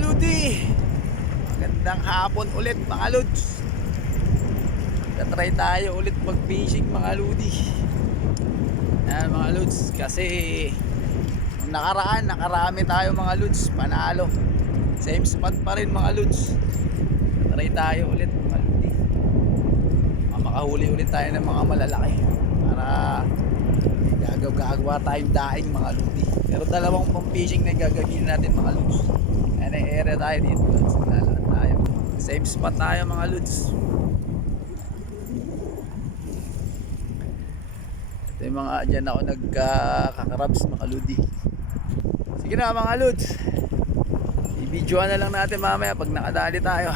Ludi, magandang hapon ulit mga Lods. Tatry tayo ulit mag fishing mga Ludi. Ayan mga Lods, kasi nung nakarami tayo mga Lods, panalo. Same spot pa rin mga Lods. Tatry tayo ulit mga Ludi, makahuli ulit tayo ng mga malalaki para gagawa tayong daing mga Ludi. Pero dalawang pang fishing na gagawin natin mga Lods. Ayan ang area tayo dito Lods. Lalaan tayo. Same spot tayo mga Lods. Ito yung mga dyan ako nagkakarabs mga Ludi. Sige na mga Lods, i-videoan na lang natin mamaya pag nakadali tayo.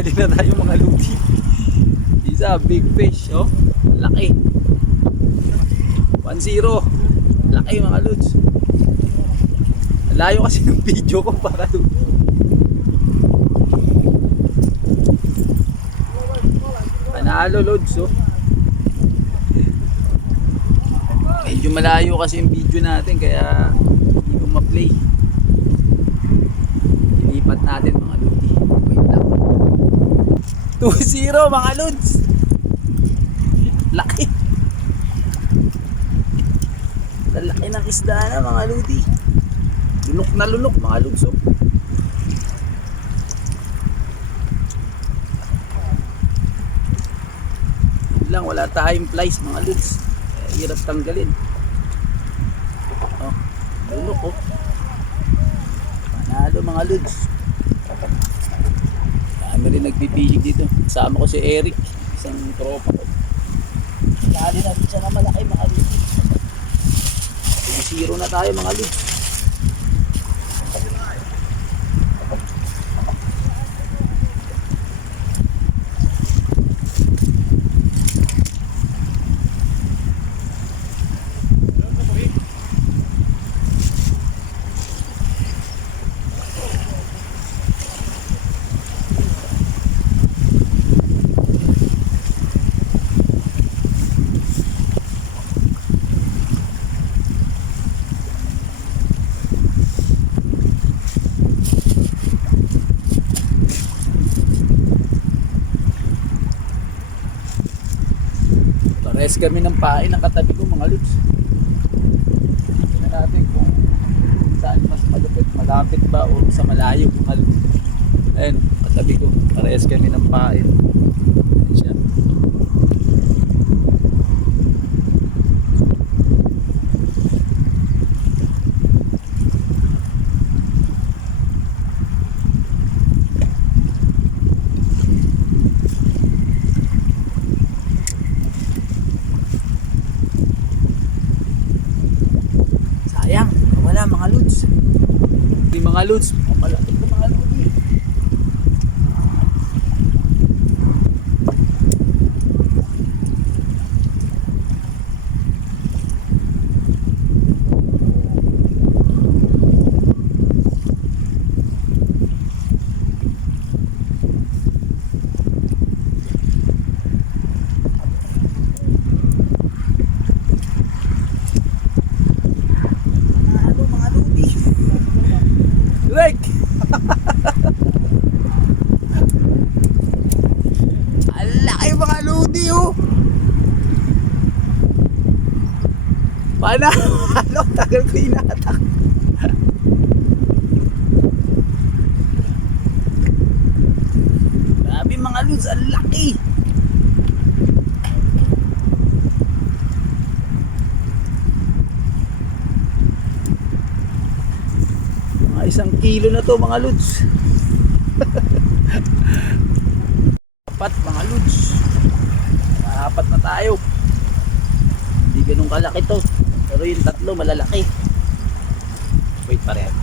Dali na tayo mga Ludi. Isa big fish, oh, laki. 1-0, laki mga Lods. Layo kasi ng video ko para doon. Panalo Lods, oh. Medyo malayo kasi yung video natin kaya hindi ko ma-play. Ilipat natin mga Lodi. Wait lang. 2-0 mga Lods. Laki. Laki ng isda na mga Lodi. Lunok na lunok mga Lods, oh. Lang wala tayong flies mga Lods. Hirap tanggalin. Oh, lunok, oh. Panalo mga Lods. Dami rin nagpipihig dito. Kasama ko si Eric, isang tropa ko. Dali na rin siya na malaki mga Lods. 0 na tayo mga Lods. Pares kami ng pain ng katabi ko mga Lods. Tingnan natin kung saan mas malupit, malapit ba o sa malayo mga Lods. Ayun, katabi ko, pares kami ng pain. Ayan siya. Wala mga Lods. Hindi mga Lods, malapit na mga Lodi. Like alaki mga Lodi, oh. Panalo. Tagal ko inatak. Grabe mga Lods, ang laki. Isang kilo na to mga Lods. Apat mga Lods. Apat na tayo. Hindi ganun kalaki to. Pero yung tatlo malalaki. Wait pa rin.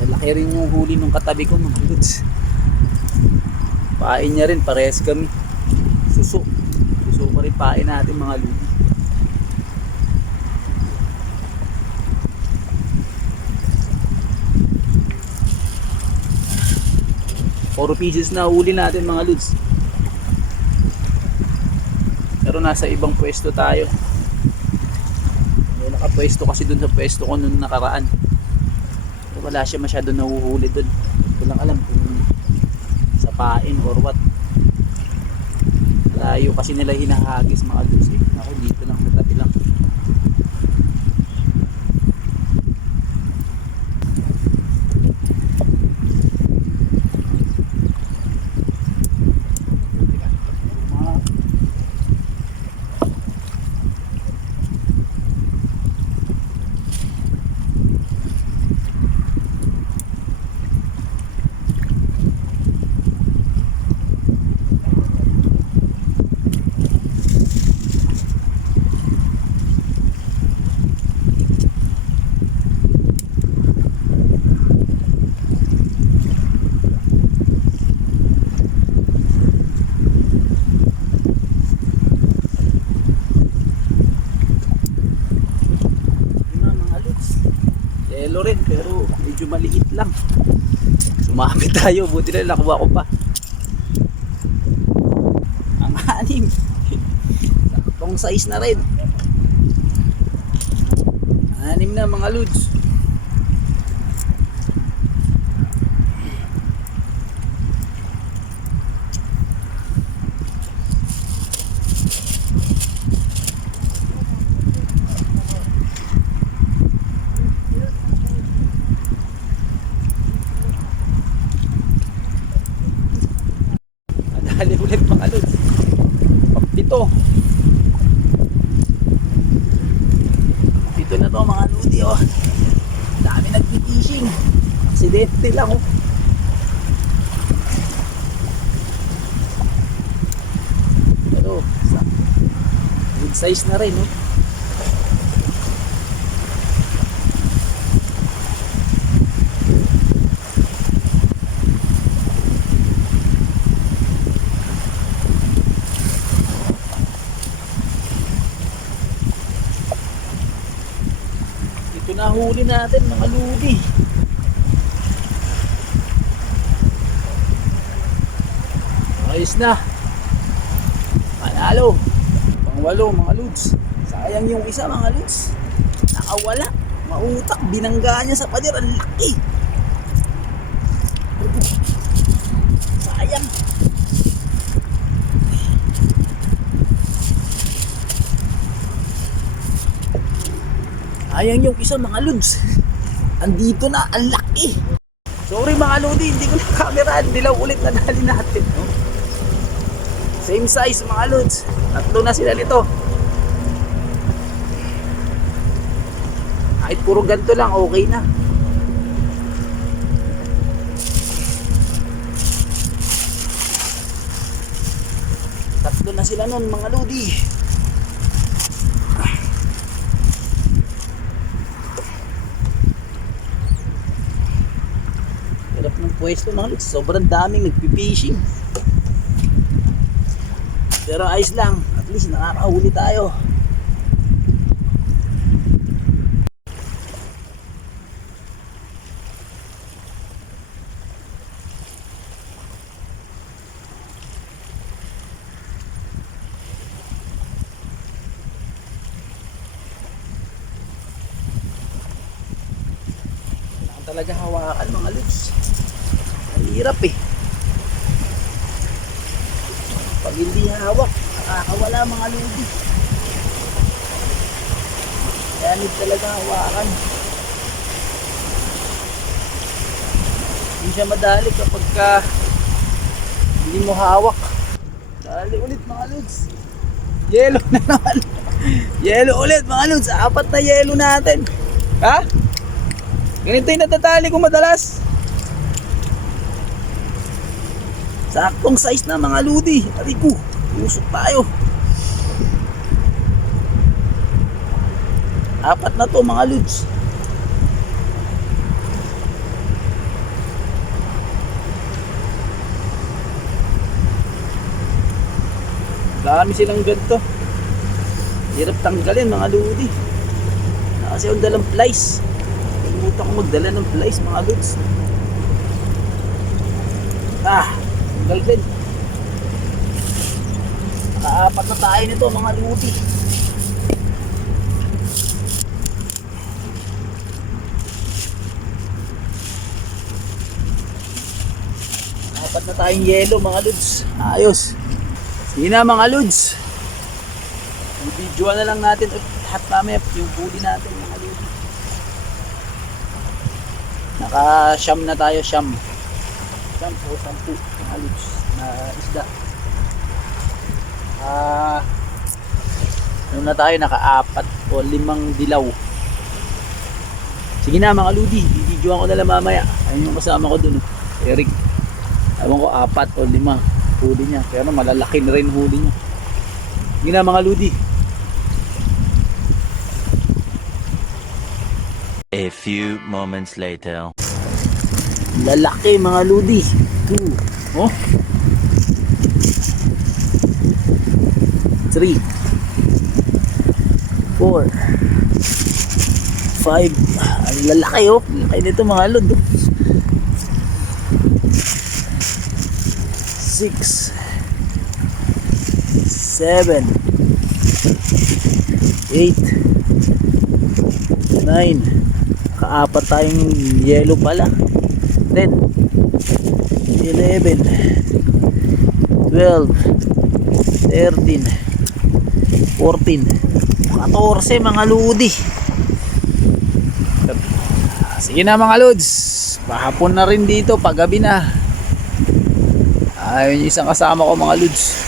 Malalaki rin yung huli nung katabi ko mga Lods. Pain niya rin, parehas kami. Suso. Suso pa rin pain natin mga Lods. 4 pieces na huli natin mga lods. Pero nasa ibang pwesto tayo. May nakapwesto kasi dun sa pwesto ko nung nakaraan. Pero wala siya masyado nahuhuli dun. Hindi ko lang alam kung sa pain or what. Layo kasi nila hinahagis mga lods eh. Ako dito lang sa tabi lang. Yelo rin pero medyo maliit lang. Sumami tayo, buti na nakuha ko pa. Ang anim. Saktong size na rin. Anim na mga lods. Dali ulit mga lods. Pito. Pito na to mga lodi oh. Dami nagpipishing. Aksidente lang oh. Pero good size na rin oh. Ito na huli natin mga lodi. Ayos na. Panalo. Pang-8 mga lods. Sayang yung isa mga lods. Nakawala. Mautak. Binangga niya sa pader. Ang laki. Sayang. Sayang yung isa mga lods. Andito na. Ang laki. Sorry mga lodi. Hindi ko na camera. Dilaw ulit na dali natin. No? Same size mga lods. 3 na sila nito. Kahit puro ganito lang, okay na. Tatlo na sila nun mga lodi. Hirap ng pwesto mga lods. Sobrang daming nagpipishing. Pero ayos lang, at least nakakahuli tayo. Kailangan talaga hawakan mga lods. Mahirap eh. Pag hindi hawak, nakakawala mga lodi. Kaya need talaga hawakan. Hindi siya madali kapag hindi mo hawak. Dali ulit mga lods. Yelo na naman. Yelo ulit mga lods. 4 na yelo natin. Ha? Ganito yung natatali ko madalas. Saktong size na mga lodi. Arigo, usok tayo. 4 na to mga lods. Dami silang ganito. Hirap tanggalin mga lodi. Kasi yung dalang flies. Kalimutan ko magdala ng flies mga lods. tanggal din. Nakaapat na tayo nito mga ludi. Apat na tayong yelo mga lods. Ayos. Sige na mga lods. I-videoan na lang natin lahat mamaya yung huli natin mga lodi. Naka-siyam na tayo, siyam o 10 mga lods na isda. Ano na tayo, naka-4 o 5 dilaw. Sige na mga lodi, i-videoan ko na lang mamaya. Ayun yung kasama ko dun, Eric. Ewan ko 4 o 5 huli niya, pero malalaki na rin huli niya. Sige na mga lodi. A few moments later. Lalaki mga lodi. 2. Oh. 3. 4. 5. Ang lalaki oh. Laki nito mga lod. 6. 7. 8. 9. Kaapat tayong yellow pala. 10, 11, 12, 13, 14, 14 mga lodi. Sige na mga lods, pahapon na rin dito, paggabi na. Ayun yung isang kasama ko mga lods.